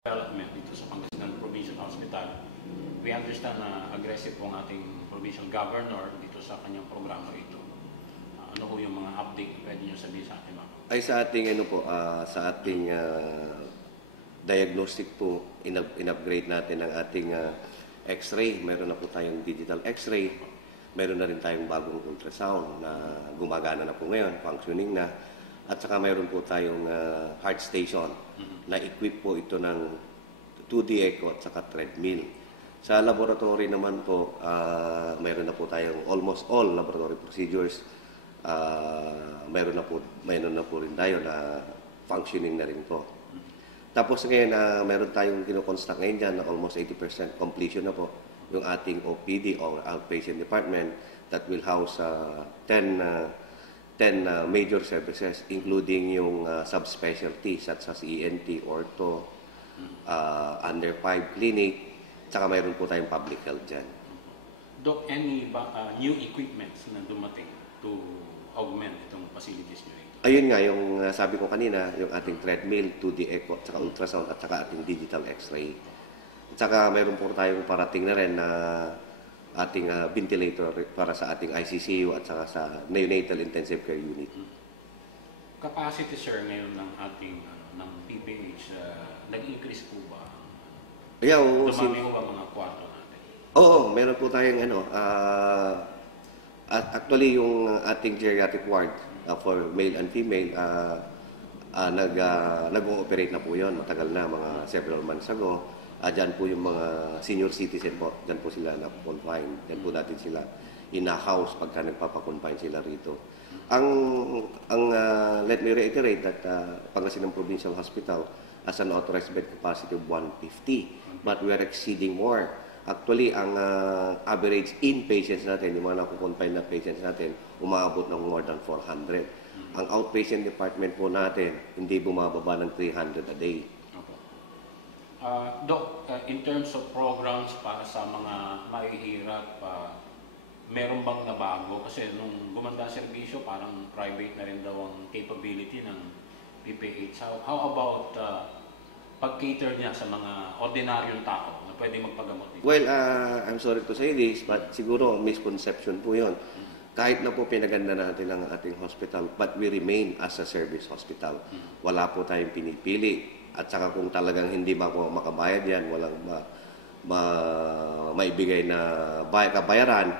development dito sa Pangasinan Provincial Hospital. We understand na aggressive po ang ating provincial governor dito sa kanyang programa ito. Ano po yung mga update pwede nyo sabihin sa atin, ma'am? Ay sa ating sa ating diagnostic po, in-upgrade natin ang ating X-ray. Meron na po tayong digital X-ray. Meron na rin tayong bagong ultrasound na gumagana na po ngayon, functioning na. At saka mayroon po tayong heart station na equip po ito ng 2D echo at saka treadmill. Sa laboratory naman po, mayroon na po tayong almost all laboratory procedures. Mayroon na po rin tayo na functioning na rin po. Tapos ngayon, mayroon tayong kinoconstruct ngayon dyan na almost 80% completion na po yung ating OPD or outpatient department that will house 10 major services, including yung subspecialty such as ENT, ortho, under 5 clinic, tsaka mayroon po tayong public health dyan. Doc, any new equipments na dumating to augment itong facilities nyo? Ayun nga, yung sabi ko kanina, yung ating treadmill, 2D echo, at saka ultrasound, at saka ating digital x-ray. At saka mayroon po tayong parating na rin na ating ventilator para sa ating ICCU at saka sa neonatal intensive care unit. Capacity, sir, ngayon ng ating ng PPH, nag-increase po ba? Yeah, oo. Dumami po ba mga kwarto natin? Oo, meron po tayong actually yung ating geriatric ward for male and female, nag-ooperate na po yun. Matagal na, mga several months ago. Diyan po yung mga senior citizen po, diyan po sila na-confine. Diyan po natin sila in-house pagka nagpapakonfine sila rito. Let me reiterate that Pangasinan Provincial Hospital has an authorized bed capacity of 150, but we are exceeding more. Actually, ang average inpatients natin, yung mga nakukonfine na patients natin, umaabot ng more than 400. Ang outpatient department po natin, hindi bumababa ng 300 a day. Doc, in terms of programs para sa mga mahihirap, meron bang nabago? Kasi nung gumanda ang serbisyo, parang private na rin daw ang capability ng PPH. How about pag-cater niya sa mga ordinaryong tao na pwede magpagamot dito? Well, I'm sorry to say this, but siguro misconception po yun. Kahit na po pinaganda natin ang ating hospital, but we remain as a service hospital. Wala po tayong pinipili. At saka kung talagang hindi makabayad yan, walang maibigay na kabayaran,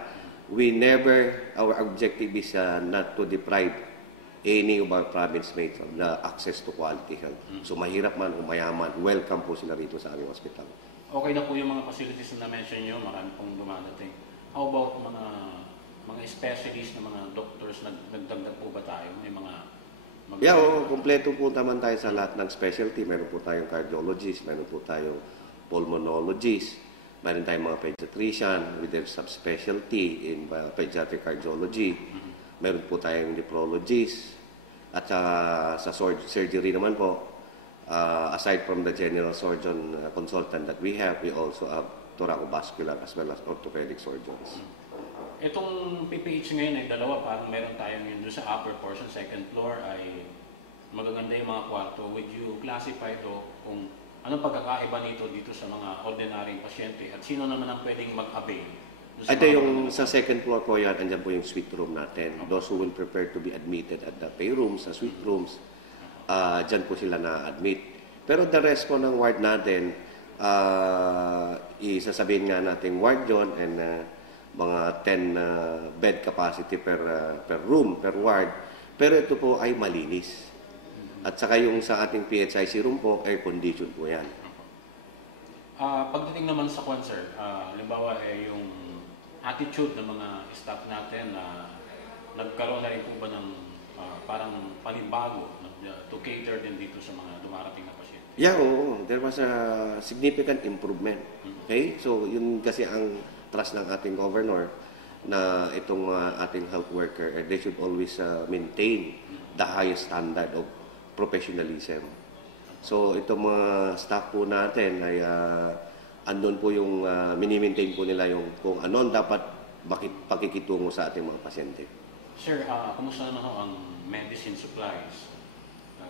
our objective is not to deprive any of our province mates of the access to quality health. So mahirap man o mayaman, welcome po sila rito sa aming hospital. Okay na po yung mga facilities na na-mention nyo, marami pong dumadating. How about mga specialists na mga doctors, nagdagdag po ba tayo? May mga kompleto po naman tayo sa lahat ng specialty. Meron po tayong cardiologist, meron po tayong pulmonologist, meron tayong mga pediatrician with their subspecialty in pediatric cardiology, meron po tayong nephrologist, at sa surgery naman po, aside from the general surgeon consultant that we also have thoracovascular as well as orthopedic surgeons. Itong PPH ngayon ay dalawa, parang meron tayong yun doon sa upper portion, second floor ay magaganda yung mga kwarto. Would you classify ito kung anong pagkakaiba nito dito sa mga ordinary pasyente at sino naman ang pwedeng mag-avail? Ito yung sa second floor po yan, andyan po yung suite room natin. Those who will prepare to be admitted at the pay rooms, sa suite rooms, dyan po sila na-admit. Pero the rest po ng ward natin, isasabihin nga natin ward yun and mga 10 bed capacity per room, per ward. Pero ito po ay malinis. At saka yung sa ating PHIC room po, air condition po yan. Pagdating naman sa concert, halimbawa yung attitude ng mga staff natin na nagkaroon na rin po ba ng parang panibago to cater din dito sa mga dumarating na pasyente? Yeah, oo. There was a significant improvement. Okay? So, yun kasi ang trust ng ating governor na itong ating health worker, they should always maintain the highest standard of professionalism. So itong mga staff po natin ay andun po yung mini-maintain po nila yung kung ano dapat pakikitungo sa ating mga pasyente. Sir, kumusta naman ang medicine supplies?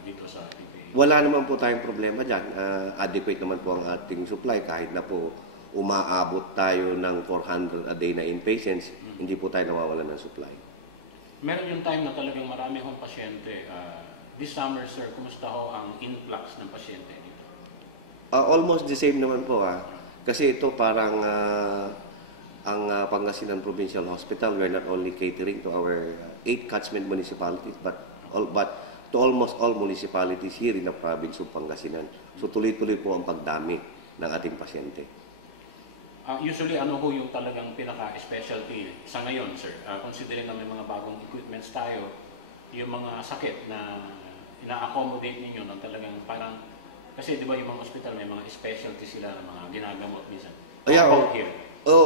dito sa TPA? Wala naman po tayong problema dyan. Adequate naman po ang ating supply kahit na po umaabot tayo ng 400 a day na inpatients, hindi po tayo nawawalan ng supply. Meron yung time na talagang marami akong pasyente. This summer, sir, kumusta ho ang influx ng pasyente dito? Almost the same naman po. Kasi ito parang ang Pangasinan Provincial Hospital, we're not only catering to our 8 catchment municipalities, but to almost all municipalities here in the province of Pangasinan. So tuloy-tuloy po ang pagdami ng ating pasyente. Usually, ano ho yung talagang pinaka-specialty sa ngayon, sir? Considering na may mga bagong equipments tayo, yung mga sakit na ina-accommodate ninyo na talagang parang, kasi di ba yung mga hospital may mga specialty sila na mga ginagamot minsan.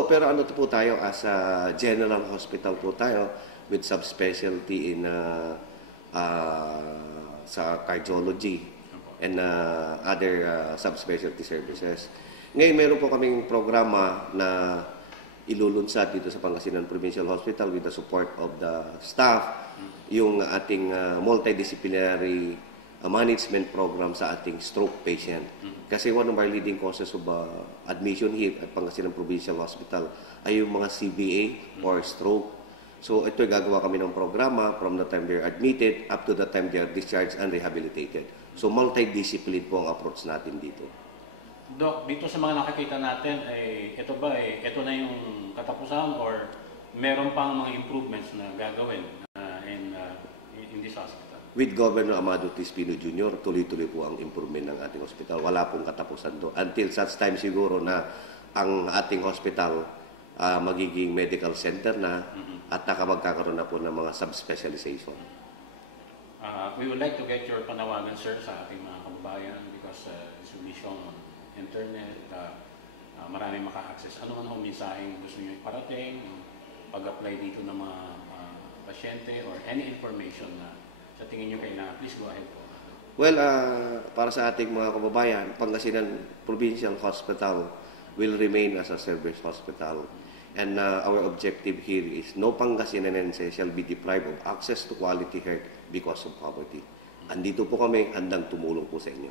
Pero ano to po tayo, as a general hospital po tayo with subspecialty in sa cardiology and other subspecialty services. Ngayon, meron po kaming programa na ilulunsad dito sa Pangasinan Provincial Hospital with the support of the staff, yung ating multidisciplinary management program sa ating stroke patient. Kasi one of our leading causes of admission here at Pangasinan Provincial Hospital ay yung mga CBA or stroke. So ito gagawa kami ng programa from the time they're admitted up to the time they are discharged and rehabilitated. So multidiscipline po ang approach natin dito. Doc, dito sa mga nakikita natin, ito na yung katapusan or meron pang mga improvements na gagawin in this hospital? With Governor Amado Tispino Jr., tuloy-tuloy po ang improvement ng ating hospital. Wala pong katapusan doon. Until such time siguro na ang ating hospital magiging medical center na at magkakaroon na po ng mga subspecialization. We would like to get your panawagan, sir, sa ating mga kababayan because this will be shown on internet, maraming maka-access. Ano man ho mensaheng gusto nyo iparating, pag-apply dito ng mga pasyente or any information na sa tingin nyo kailangan, please go ahead po. Well, para sa ating mga kababayan, Pangasinan Provincial Hospital will remain as a service hospital. And our objective here is no Pangasinanense shall be deprived of access to quality health because of poverty. Andito po kami, handang tumulong po sa inyo.